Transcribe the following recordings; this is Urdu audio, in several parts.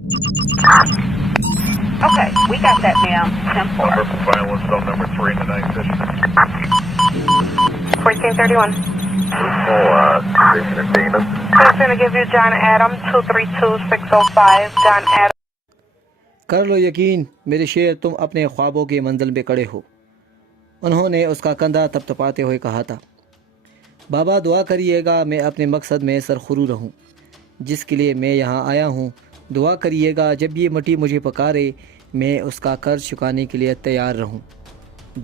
Okay, we got that, ma'am. 10-4. Number for violence, cell number 3 in the night vision. 1431. Station in Dana. So it's going to give you John Adam 232605. John Adam. کر لو یقین میرے شیر تم اپنے خوابوں کی منزل پہ کڑے ہو، انہوں نے اس کا کندھا تپتپاتے ہوئے کہا تھا۔ بابا دعا کریے گا میں اپنے مقصد میں سرخرو رہوں جس کے لیے میں یہاں آیا ہوں۔ دعا کریے گا جب یہ مٹی مجھے پکارے میں اس کا قرض چکانے کے لیے تیار رہوں۔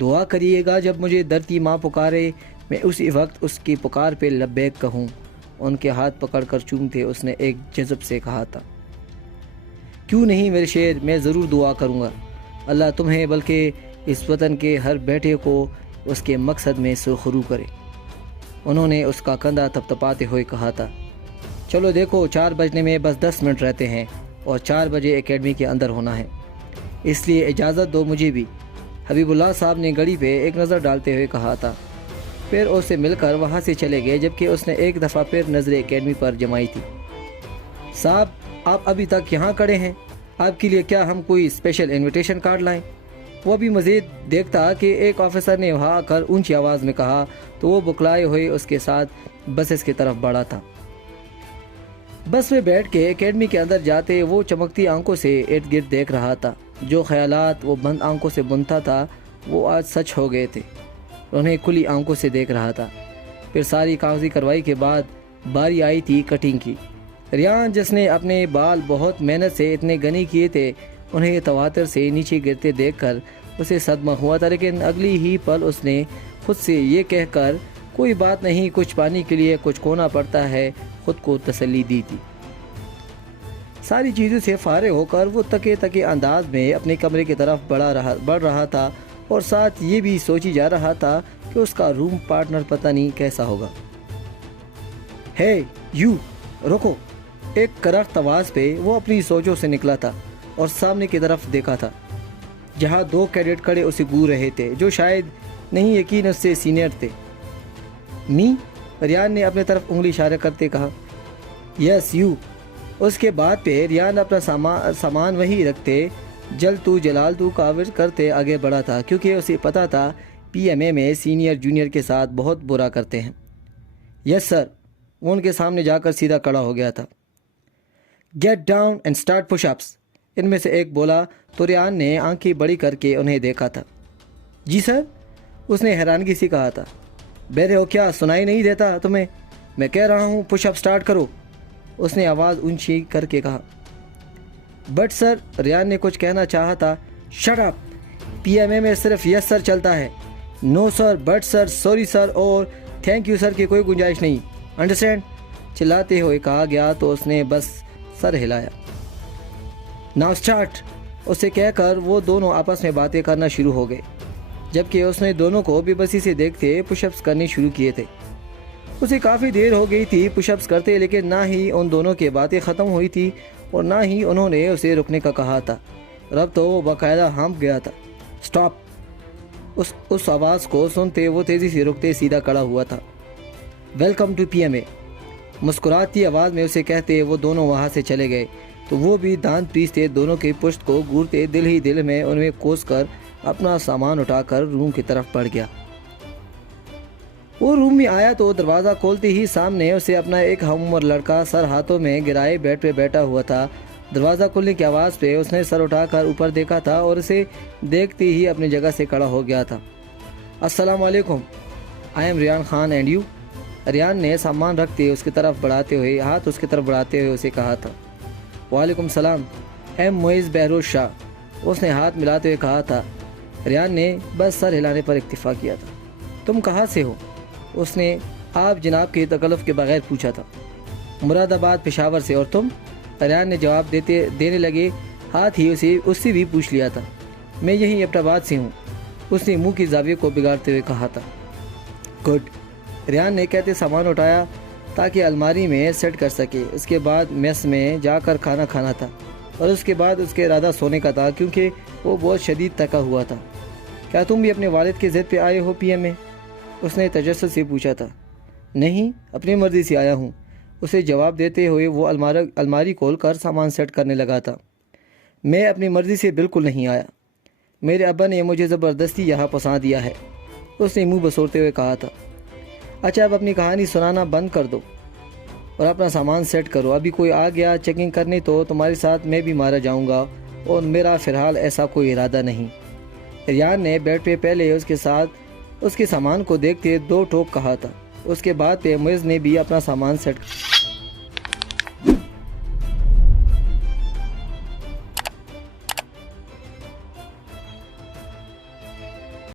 دعا کریے گا جب مجھے دھرتی ماں پکارے میں اسی وقت اس کی پکار پہ لبیک کہوں۔ ان کے ہاتھ پکڑ کر چومتے اس نے ایک جذب سے کہا تھا، کیوں نہیں میرے شیر، میں ضرور دعا کروں گا، اللہ تمہیں بلکہ اس وطن کے ہر بیٹے کو اس کے مقصد میں سرخرو کرے۔ انہوں نے اس کا کندھا تپتپاتے ہوئے کہا تھا، چلو دیکھو 4 بجنے میں بس 10 منٹ رہتے ہیں اور 4 بجے اکیڈمی کے اندر ہونا ہے، اس لیے اجازت دو مجھے بھی۔ حبیب اللہ صاحب نے گھڑی پہ ایک نظر ڈالتے ہوئے کہا تھا، پھر اس سے مل کر وہاں سے چلے گئے، جبکہ اس نے ایک دفعہ پھر نظر اکیڈمی پر جمائی تھی۔ صاحب آپ ابھی تک یہاں کھڑے ہیں، آپ کے لیے کیا ہم کوئی اسپیشل انویٹیشن کارڈ لائیں؟ وہ بھی مزید دیکھتا کہ ایک آفیسر نے وہاں آ کر اونچی آواز میں کہا تو وہ بکلائے ہوئے اس کے ساتھ بسز کی طرف بڑھا تھا۔ بس میں بیٹھ کے اکیڈمی کے اندر جاتے وہ چمکتی آنکھوں سے ارد گرد دیکھ رہا تھا۔ جو خیالات وہ بند آنکھوں سے بنتا تھا وہ آج سچ ہو گئے تھے، انہیں کھلی آنکھوں سے دیکھ رہا تھا۔ پھر ساری کاغذی کارروائی کے بعد باری آئی تھی کٹنگ کی۔ ریان جس نے اپنے بال بہت محنت سے اتنے گھنے کیے تھے، انہیں تواتر سے نیچے گرتے دیکھ کر اسے صدمہ ہوا تھا، لیکن اگلی ہی پل اس نے خود سے یہ کہہ کر کوئی بات نہیں، کچھ پانی کے لیے کچھ کھونا پڑتا ہے، خود کو تسلی دی تھی۔ ساری چیزوں سے فارغ ہو کر وہ تکے انداز میں اپنے کمرے کی طرف بڑھ رہا تھا اور ساتھ یہ بھی سوچی جا رہا تھا کہ اس کا روم پارٹنر پتہ نہیں کیسا ہوگا۔ ہے یو رکو! ایک کرخت آواز پہ وہ اپنی سوچوں سے نکلا تھا اور سامنے کی طرف دیکھا تھا جہاں 2 کیڈٹ کھڑے اسے گور رہے تھے، جو شاید نہیں یقین اس سے سینئر تھے۔ می؟ ریان نے اپنے طرف انگلی اشارہ کرتے کہا۔ Yes you. اس کے بعد پہ ریان اپنا سامان وہیں رکھتے جل تو جلال تو کاوش کرتے آگے بڑھا تھا، کیونکہ اسے پتا تھا پی ایم اے میں سینئر جونیئر کے ساتھ بہت برا کرتے ہیں۔ یس سر۔ وہ ان کے سامنے جا کر سیدھا کھڑا ہو گیا تھا۔ Get down and start push ups, ان میں سے ایک بولا تو ریان نے آنکھیں بڑی کر کے انہیں دیکھا تھا۔ جی سر، اس نے حیرانگی سے کہا تھا۔ بہرے ہو کیا سنائی نہیں دیتا تمہیں؟ میں کہہ رہا ہوں پش اپ سٹارٹ کرو، اس نے آواز اونچی کر کے کہا۔ بٹ سر، ریان نے کچھ کہنا چاہا تھا۔ Shut up! پی ایم اے میں صرف یس سر چلتا ہے، نو سر، بٹ سر، سوری سر اور تھینک یو سر کی کوئی گنجائش نہیں، انڈرسٹینڈ؟ چلاتے ہوئے کہا گیا تو اس نے بس سر ہلایا۔ Now start! اسے کہہ کر وہ دونوں آپس میں باتیں کرنا شروع ہو گئے، جبکہ اس نے دونوں کو بے بسی سے دیکھتے پش اپس کرنے شروع کیے تھے۔ اسے کافی دیر ہو گئی تھی پش اپس کرتے، لیکن نہ ہی ان دونوں کی باتیں ختم ہوئی تھی اور نہ ہی انہوں نے اسے رکنے کا کہا تھا۔ رب تو وہ باقاعدہ ہانپ گیا تھا۔ اسٹاپ! اس آواز کو سنتے وہ تیزی سے رکتے سیدھا کھڑا ہوا تھا۔ ویلکم ٹو پی ایم اے، مسکراتی آواز میں اسے کہتے وہ دونوں وہاں سے چلے گئے تو وہ بھی دانت پیستے دونوں کی پشت کو گورتے دل ہی دل میں ان میں کوس کر اپنا سامان اٹھا کر روم کی طرف بڑھ گیا۔ وہ روم میں آیا تو دروازہ کھولتے ہی سامنے اسے اپنا ایک ہم عمر لڑکا سر ہاتھوں میں گرائے بیڈ پہ بیٹھا ہوا تھا۔ دروازہ کھلنے کی آواز پہ اس نے سر اٹھا کر اوپر دیکھا تھا اور اسے دیکھتے ہی اپنی جگہ سے کھڑا ہو گیا تھا۔ السلام علیکم، I am Rayan Khan and you? Rayan نے سامان رکھتے اس کی طرف بڑھاتے ہوئے ہاتھ اس کی طرف بڑھاتے ہوئے اسے کہا تھا۔ وعلیکم السلام، ایم معیز بہروز شاہ، اس نے ہاتھ ملاتے ہوئے کہا تھا۔ ریان نے بس سر ہلانے پر اکتفا کیا تھا۔ تم کہاں سے ہو؟ اس نے آپ جناب کے تکلف کے بغیر پوچھا تھا۔ مراد آباد پشاور سے، اور تم؟ ریان نے جواب دینے لگے ہاتھ ہی اس سے بھی پوچھ لیا تھا۔ میں یہیں ایبٹ آباد سے ہوں، اس نے منہ کی زاویے کو بگاڑتے ہوئے کہا تھا۔ گڈ، ریان نے کہتے سامان اٹھایا تاکہ الماری میں سیٹ کر سکے۔ اس کے بعد میس میں جا کر کھانا کھانا تھا اور اس کے بعد اس کے ارادہ سونے کا تھا، کیونکہ وہ بہت شدید تھکا ہوا تھا۔ کیا تم بھی اپنے والد کی ضد پہ آئے ہو پی ایم میں؟ اس نے تجسس سے پوچھا تھا۔ نہیں، اپنی مرضی سے آیا ہوں، اسے جواب دیتے ہوئے وہ الماری کھول کر سامان سیٹ کرنے لگا تھا۔ میں اپنی مرضی سے بالکل نہیں آیا، میرے ابا نے مجھے زبردستی یہاں پہنچا دیا ہے، اس نے منہ بسورتے ہوئے کہا تھا۔ اچھا اب اپنی کہانی سنانا بند کر دو اور اپنا سامان سیٹ کرو، ابھی کوئی آ گیا چیکنگ کرنے تو تمہارے ساتھ میں بھی مارا جاؤں گا، اور میرا فی الحال ایسا کوئی ارادہ نہیں۔ ریان نے بیڈ پہ پہلے اس کے سامان کو دیکھتے 2 ٹوک کہا تھا، اس کے بعد پہ معز نے بھی اپنا سامان سیٹ